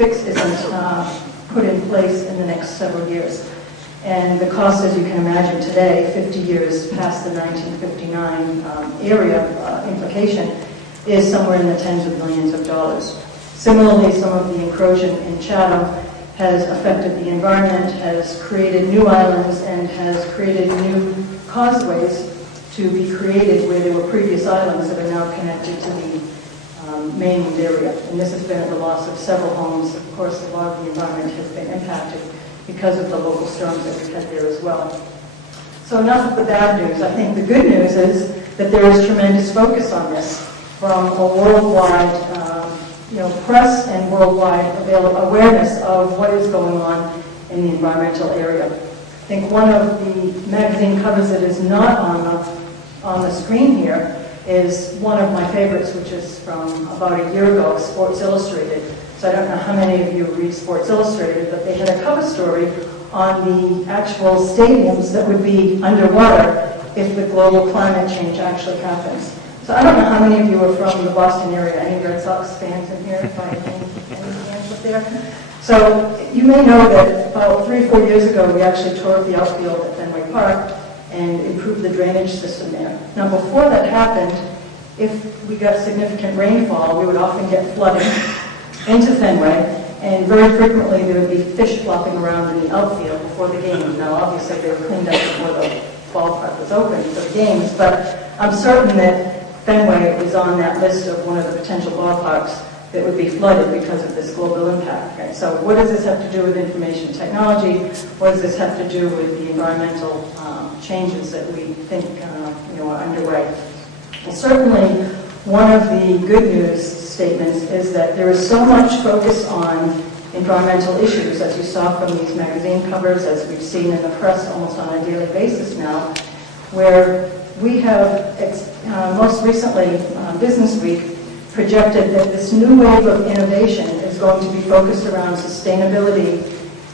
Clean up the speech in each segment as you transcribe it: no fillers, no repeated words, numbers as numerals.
fix isn't put in place in the next several years. And the cost, as you can imagine today, 50 years past the 1959 area implication, is somewhere in the tens of millions of dollars. Similarly, some of the erosion in Chatham has affected the environment, has created new islands, and has created new causeways to be created where there were previous islands that are now connected to the mainland area. And this has been at the loss of several homes. Of course, a lot of the environment has been impacted because of the local storms that we've had there as well. So enough of the bad news. I think the good news is that there is tremendous focus on this from a worldwide press and worldwide awareness of what is going on in the environmental area. I think one of the magazine covers that is not on the screen here is one of my favorites, which is from about a year ago, Sports Illustrated. So I don't know how many of you read Sports Illustrated, but they had a cover story on the actual stadiums that would be underwater if the global climate change actually happens. So I don't know how many of you are from the Boston area. Any Red Sox fans in here? Any fans up there? So you may know that about 3 or 4 years ago, we actually tore up the outfield at Fenway Park and improved the drainage system there. Now, before that happened, if we got significant rainfall, we would often get flooding into Fenway, and very frequently there would be fish flopping around in the outfield before the game. Now, obviously, they were cleaned up before the ballpark was open for the games, but I'm certain that Fenway is on that list of one of the potential ballparks that would be flooded because of this global impact. Okay? So what does this have to do with information technology? What does this have to do with the environmental changes that we think are underway? Well, certainly one of the good news statements is that there is so much focus on environmental issues, as you saw from these magazine covers, as we've seen in the press almost on a daily basis now, where we have, most recently, Business Week, projected that this new wave of innovation is going to be focused around sustainability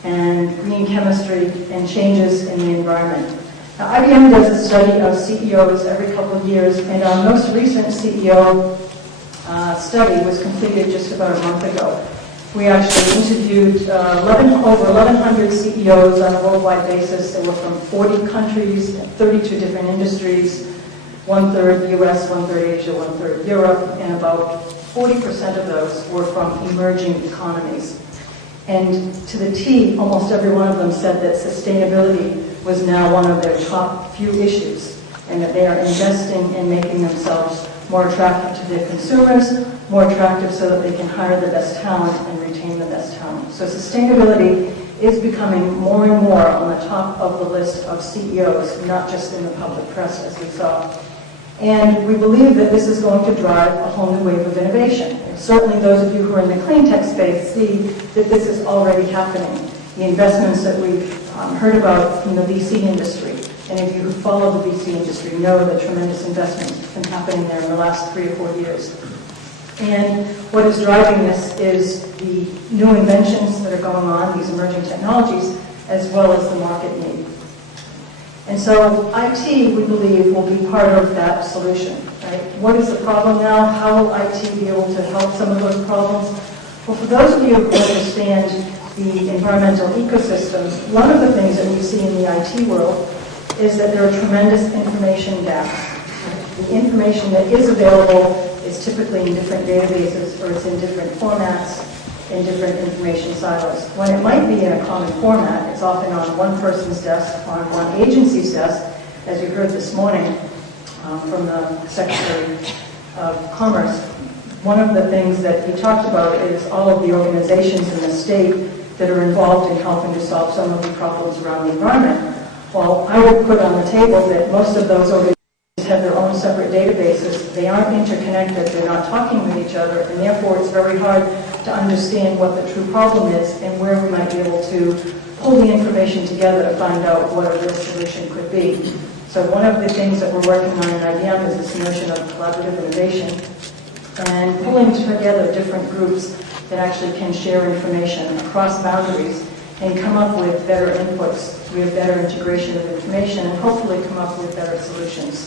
and green chemistry and changes in the environment. Now, IBM does a study of CEOs every couple of years, and our most recent CEO study was completed just about a month ago. We actually interviewed over 1,100 CEOs on a worldwide basis. They were from 40 countries, 32 different industries, 1/3 US, 1/3 Asia, 1/3 Europe, and about 40% of those were from emerging economies. And to the T, almost every one of them said that sustainability was now one of their top few issues, and that they are investing in making themselves more attractive to their consumers, more attractive so that they can hire the best talent and retain the best talent. So sustainability is becoming more and more on the top of the list of CEOs, not just in the public press, as we saw. And we believe that this is going to drive a whole new wave of innovation. And certainly those of you who are in the clean tech space see that this is already happening. The investments that we've heard about from the VC industry, and if you who follow the VC industry know the tremendous investment that's been happening there in the last 3 or 4 years. And what is driving this is the new inventions that are going on, these emerging technologies, as well as the market need. And so IT, we believe, will be part of that solution. Right? What is the problem now? How will IT be able to help some of those problems? Well, for those of you who understand the environmental ecosystems, one of the things that we see in the IT world is that there are tremendous information gaps. The information that is available is typically in different databases, or it's in different formats, in different information silos. When it might be in a common format, it's often on one person's desk, on one agency's desk, as you heard this morning from the Secretary of Commerce. One of the things that he talked about is all of the organizations in the state that are involved in helping to solve some of the problems around the environment. Well, I would put on the table that most of those organizations have their own separate databases. They aren't interconnected, they're not talking with each other, and therefore it's very hard to understand what the true problem is and where we might be able to pull the information together to find out what a real solution could be. So one of the things that we're working on in IBM is this notion of collaborative innovation and pulling together different groups that actually can share information across boundaries and come up with better inputs, we have better integration of information, and hopefully come up with better solutions.